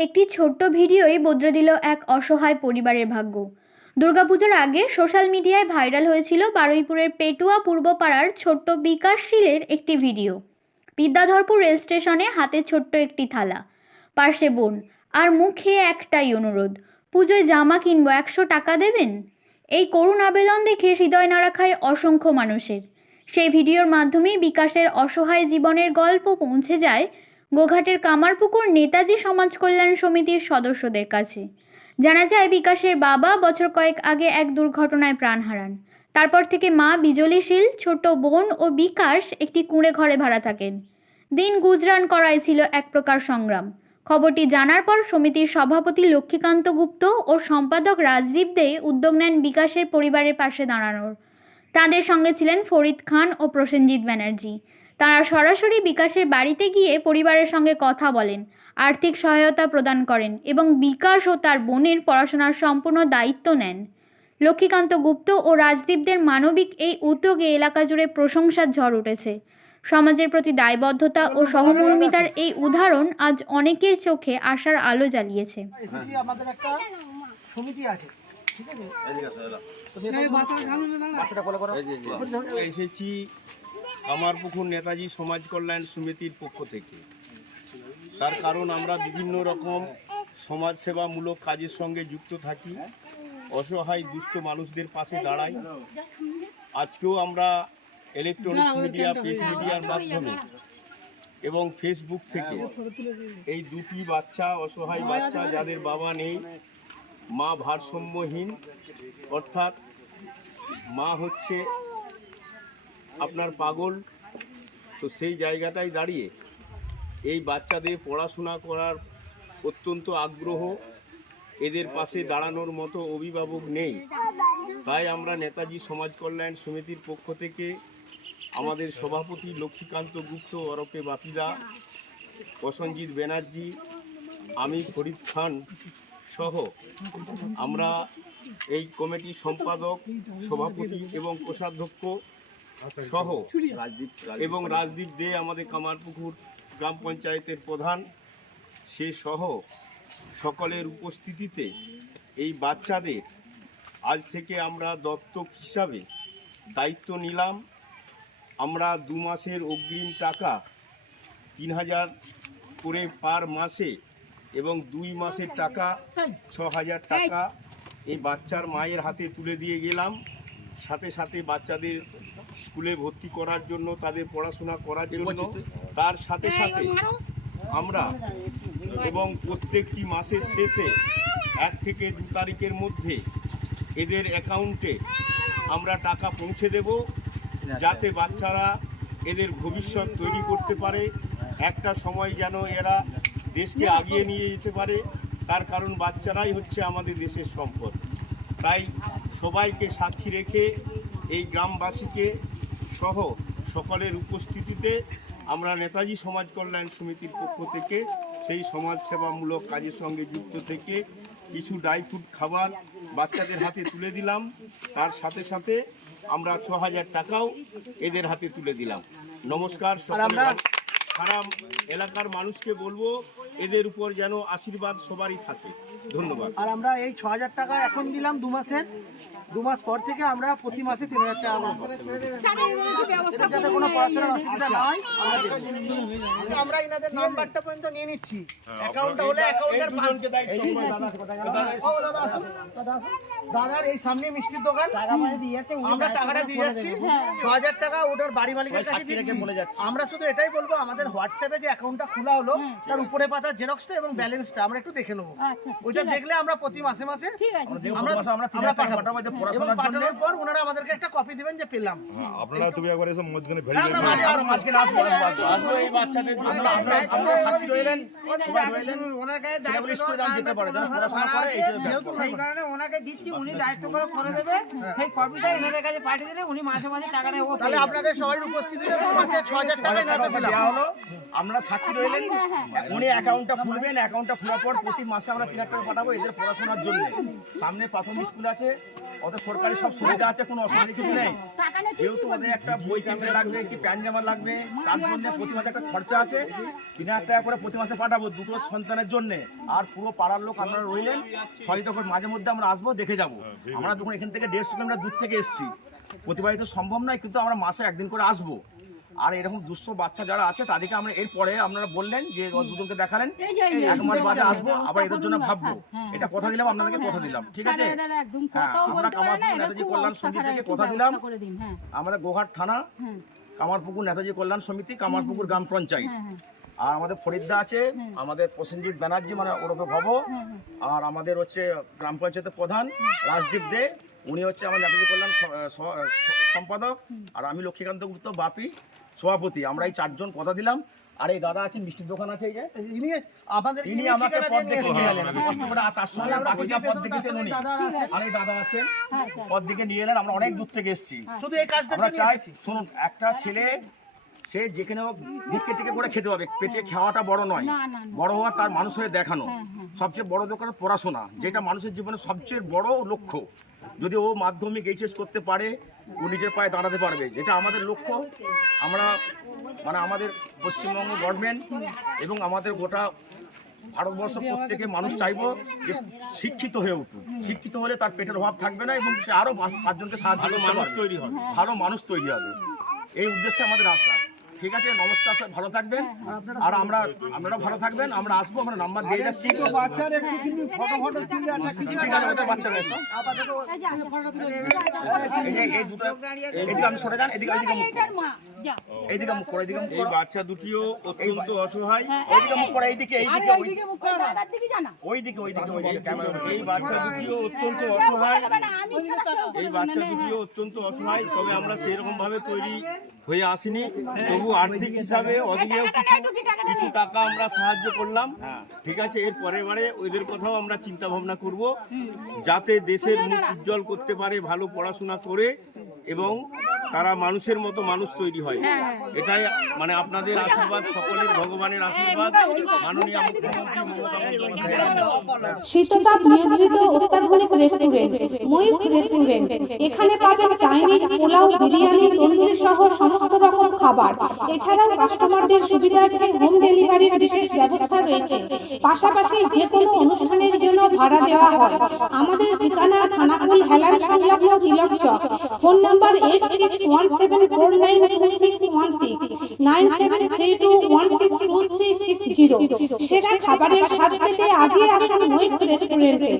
একটি ছোট্ট ভিডিওই বদলে দিল এক অসহায় পরিবারের ভাগ্য। দুর্গাপুজোর আগে সোশ্যাল মিডিয়ায় ভাইরাল হয়েছিল বারুইপুরের পেটুয়া পূর্বপাড়ার ছোট্ট বিকাশশীলের একটি ভিডিও। বিদ্যাধরপুর রেল স্টেশনে হাতে ছোট্ট একটি থালা। পার্শ্বে বোন, আর মুখে একটাই অনুরোধ, পুজোয় জামা কিনবো একশো টাকা দেবেন? এই করুণ আবেদন দেখে হৃদয় নাড়া খায় অসংখ্য মানুষের। সেই ভিডিওর মাধ্যমেই বিকাশের অসহায় জীবনের গল্প পৌঁছে যায় গোঘাটের কামারপুকুর নেতাজি সমাজ কল্যাণ সমিতির সদস্যদের কাছে। জানা যায়, বিকাশের বাবা বছর কয়েক আগে এক দুর্ঘটনায় প্রাণ হারান। তারপর থেকে মা বিজলি শীল ছোট বোন ও বিকাশ একটি কুঁড়ে ঘরে ভাড়া থাকেন। দিন গুজরান করাই ছিল এক প্রকার সংগ্রাম। খবরটি জানার পর সমিতির সভাপতি লক্ষ্মীকান্ত গুপ্ত ও সম্পাদক রাজদীপ দে উদ্যোগ নেন বিকাশের পরিবারের পাশে দাঁড়ানোর। তাদের সঙ্গে ছিলেন ফরিদ খান ও প্রসেনজিৎ ব্যানার্জি। তারা সরাসরি বিকাশের বাড়িতে গিয়ে পরিবারের সঙ্গে কথা বলেন আর্থিক সহায়তা প্রদান করেন এবং বিকাশ ও তার বোনের পড়াশোনার সম্পূর্ণ দায়িত্ব নেন। লক্ষ্মীকান্ত গুপ্ত ও রাজদীপদের মানবিক এই উদ্যোগে এলাকা জুড়ে প্রশংসার ঝড় উঠেছে। সমাজের প্রতি দায়বদ্ধতা ও সহমর্মিতার এই উদাহরণ আজ অনেকের চোখে আশার আলো জ্বালিয়েছে। আমাদের একটা সমিতি আছে ঠিক আছে? বাচ্চাটা বলে করো। এসেছি আমার পুকুর নেতাজি সমাজ কল্যাণ সমিতির পক্ষ থেকে। তার কারণ আমরা বিভিন্ন রকম সমাজসেবামূলক কাজের সঙ্গে যুক্ত থাকি অসহায় দুস্থ মানুষদের পাশে দাঁড়াই। আজকেও আমরা ইলেকট্রনিক্স মিডিয়া প্রেস মিডিয়ার মাধ্যমে এবং ফেসবুক থেকে এই দুটি বাচ্চা অসহায় বাচ্চা যাদের বাবা নেই মা ভারসাম্যহীন অর্থাৎ মা হচ্ছে আপনার পাগল। তো সেই জায়গাটায় দাঁড়িয়ে এই বাচ্চাদের পড়াশোনা করার অত্যন্ত আগ্রহ এদের পাশে দাঁড়ানোর মতো অভিভাবক নেই। তাই আমরা নেতাজি সমাজ কল্যাণ সমিতির পক্ষ থেকে আমাদের সভাপতি লক্ষ্মীকান্ত গুপ্ত অরপে বাপিদা প্রসঞ্জিৎ ব্যানার্জি আমি ফরিদ খান সহ আমরা এই কমিটির সম্পাদক, সভাপতি এবং কোষাধ্যক্ষ সহ। এবং রাজদীপ দে আমাদের কামারপুকুর গ্রাম পঞ্চায়েতের প্রধান সে সহ সকলের উপস্থিতিতে এই বাচ্চাদের আজ থেকে আমরা দত্তক হিসাবে দায়িত্ব নিলাম। আমরা দু মাসের অগ্রিম টাকা তিন হাজার করে পার মাসে এবং দুই মাসের টাকা ছ হাজার টাকা এই বাচ্চার মায়ের হাতে তুলে দিয়ে গেলাম। সাথে সাথে বাচ্চাদের স্কুলে ভর্তি করার জন্য তাদের পড়াশোনা করার জন্য তার সাথে সাথে আমরা এবং প্রত্যেকটি মাসের শেষে এক থেকে দু তারিখের মধ্যে এদের অ্যাকাউন্টে আমরা টাকা পৌঁছে দেব যাতে বাচ্চারা এদের ভবিষ্যৎ তৈরি করতে পারে। একটা সময় যেন এরা দেশকে আগিয়ে নিয়ে যেতে পারে। তার কারণ বাচ্চারাই হচ্ছে আমাদের দেশের সম্পদ। তাই সবাইকে সাক্ষী রেখে এই গ্রামবাসীকে সহ সকলের উপস্থিতিতে আমরা নেতাজি সমাজ কল্যাণ সমিতির পক্ষ থেকে সেই সমাজসেবামূলক কাজের সঙ্গে যুক্ত থেকে কিছু ড্রাই ফ্রুট খাবার বাচ্চাদের হাতে তুলে দিলাম। তার সাথে সাথে আমরা ছ হাজার টাকাও এদের হাতে তুলে দিলাম। নমস্কার সারা এলাকার মানুষকে বলব এদের উপর যেন আশীর্বাদ সবারই থাকে। ধন্যবাদ। আর আমরা এই ছ হাজার টাকা এখন দিলাম দু মাসের। দু মাস পর থেকে আমরা প্রতি মাসে তিন হাজার টাকা যাতে কোনো পড়াশোনার অসুবিধা না হয় আমরা এনাদের নাম্বারটা পর্যন্ত নিয়ে নিচ্ছি। অ্যাকাউন্টটা হলে অ্যাকাউন্টের। দাদার এই সামনে মিষ্টির দোকান। আমরা টাকাটা দিয়ে যাচ্ছি। ছ হাজার টাকা ওটার বাড়ি মালিকের কাছে দিচ্ছি। আমরা শুধু এটাই বলব আমাদের হোয়াটসঅ্যাপে যে অ্যাকাউন্টটা খোলা হলো তার উপরে পাতার জেরক্সটা এবং ব্যালেন্সটা আমরা একটু দেখে নেব। ওইটা দেখলে আমরা প্রতি মাসে মাসে আমরা আমরা পাঠাবো। এবং পাঠানোর পর ওনারা আমাদেরকে একটা কপি দিবেন যে পেলাম। আপনারা তুমি একবার এসে মধ্যখানে ভেরি আমরা মাঝে আর মাঝখানে আসব। আসব এই বাচ্চাদের জন্য। আমরা- আমরা- আমরা রইলেন, সবাই রইলেন। ছেলেগুলো স্কুলে যান, যেতে পারে, যারা পড়াশোনা করে, যেহেতু সেই কারণে ওনাকে দিচ্ছি উনি দায়িত্ব করে করে দেবে। সেই কপিটা এনাদের কাছে পাঠিয়ে দিলে উনি মাসে মাসে টাকা নেব তাহলে আপনাদের সবাই উপস্থিতিতে মাসে ছ টাকা এনাদের হলো। আমরা সাক্ষী রইলেন। উনি অ্যাকাউন্টটা খুলবেন। অ্যাকাউন্টটা খোলার পর প্রতি মাসে আমরা তিন হাজার টাকা পাঠাবো এদের পড়াশোনার জন্য। সামনে প্রাথমিক স্কুল আছে ওদের সরকারি সব সুবিধা আছে, কোনো অসুবিধা কিছু নেই। যেহেতু ওদের একটা বই ক্যামেরা লাগবে, কি প্যান জামা লাগবে, তার জন্য প্রতি মাসে একটা খরচা আছে। তিন হাজার টাকা করে প্রতি মাসে পাঠাবো দুটো সন্তানের জন্য। আর পুরো পাড়ার লোক আমরা রইলেন তখন মাঝে মধ্যে আমরা আসব, দেখে যাব। আমরা যখন এখান থেকে দেড়শো কিলোমিটার দূর থেকে এসছি। তো সম্ভব নয়, কিন্তু আমরা মাসে একদিন করে আসব। আর এরকম দুঃস্থ বাচ্চা যারা আছে তাদেরকে আমরা এরপরে আপনারা বললেন যে দুজনকে দেখালেন। এক মাস বাদে আসব আবার এদের জন্য ভাববো। এটা কথা দিলাম আপনাদেরকে কথা দিলাম ঠিক আছে? হ্যাঁ আমরা কামারপুর নেতাজি কল্যাণ সমিতি থেকে কথা দিলাম। আমাদের গোঘাট থানা কামারপুকুর নেতাজি কল্যাণ সমিতি কামারপুকুর গ্রাম পঞ্চায়েত। আর আমাদের ফরিদা আছে আমাদের প্রসেনজিৎ ব্যানার্জি মানে ওরফে ভব। আর আমাদের হচ্ছে গ্রাম পঞ্চায়েতের প্রধান রাজদীপ দে। উনি হচ্ছে আমার নেতাজি কল্যাণ সম্পাদক। আর আমি লক্ষ্মীকান্ত গুপ্ত বাপি। সভাপতি আমরা এই চারজন কথা দিলাম। আর এই দাদা আছে মিষ্টির দোকান আছে এই যে ইনি আমাদের ইনি আমাকে পদ কষ্ট করে আর তার সঙ্গে বাকি যা পদ দেখেছেন উনি। আর এই দাদা আছেন পদ দিকে নিয়ে এলেন আমরা অনেক দূর থেকে এসেছি। শুধু এই কাজটা আমরা চাই শুনুন একটা ছেলে সে যেখানে হোক ভিক্ষে টিকে করে খেতে হবে পেটে খাওয়াটা বড় নয়। বড় হওয়া তার মানুষ হয়ে দেখানো। সবচেয়ে বড় দরকার পড়াশোনা যেটা মানুষের জীবনে সবচেয়ে বড় লক্ষ্য। যদি ও মাধ্যমিক এইচএস করতে পারে ও নিজের পায়ে দাঁড়াতে পারবে। যেটা আমাদের লক্ষ্য। আমরা মানে আমাদের পশ্চিমবঙ্গ গভর্নমেন্ট এবং আমাদের গোটা ভারতবর্ষ প্রত্যেকে মানুষ চাইব যে শিক্ষিত হয়ে উঠুক। শিক্ষিত হলে তার পেটের অভাব থাকবে না এবং সে আরও পাঁচজনকে সাহায্য ভালো মানুষ তৈরি হবে। ভালো মানুষ তৈরি হবে। এই উদ্দেশ্যে আমাদের আশা। ঠিক আছে নমস্কার স্যার ভালো থাকবেন। আর আমরা আপনারা ভালো থাকবেন আমরা আসব আমরা নাম্বার দিয়ে যাচ্ছি। বাচ্চার একটু কিন্তু ফটো ফটো তুলে একটা কিছু ঠিক বাচ্চারা এই দুটো এদিকে আমি সরে যান এদিকে এইদিকে মুখ করো। এইদিকে মুখ করো এইদিকে মুখ এই করো। বাচ্চা দুটিও অত্যন্ত অসহায়। এইদিকে মুখ করো এইদিকে এইদিকে ওইদিকে ওইদিকে ওইদিকে ওইদিকে ক্যামেরা এই বাচ্চা দুটিও অত্যন্ত অসহায়। এই বাচ্চা দুটিও অত্যন্ত অসহায় তবে আমরা সেই রকম ভাবে তৈরি হয়ে আসিনি। তবু আর্থিক হিসাবে অদিনেও কিছু কিছু টাকা আমরা সাহায্য করলাম। ঠিক আছে এর পরের বারে ওদের কথাও আমরা চিন্তা ভাবনা করব। যাতে দেশের মুখ উজ্জ্বল করতে পারে ভালো পড়াশোনা করে এবং তারা মানুষের মতো মানুষ তৈরি হয়। এটাই মানে আপনাদের আশীর্বাদ সকলের ভগবানের আশীর্বাদ মাননীয় শীততাপ নিয়ন্ত্রিত অত্যাধুনিক রেস্টুরেন্ট ময়ূখ রেস্টুরেন্ট এখানে পাবেন চাইনিজ পোলাও বিরিয়ানি তন্দুরি সহ সমস্ত রকম খাবার। এছাড়াও কাস্টমারদের সুবিধার্থে হোম ডেলিভারির বিশেষ ব্যবস্থা রয়েছে। পাশাপাশি যে কোনো অনুষ্ঠানের জন্য ভাড়া দেওয়া হয়। আমাদের ঠিকানা থানাকুল হেলান সংলগ্ন Tilak Chak. Phone number eight six one four nine খাবারের স্বাদ পেতে আজই আসুন রেস্টুরেন্টে।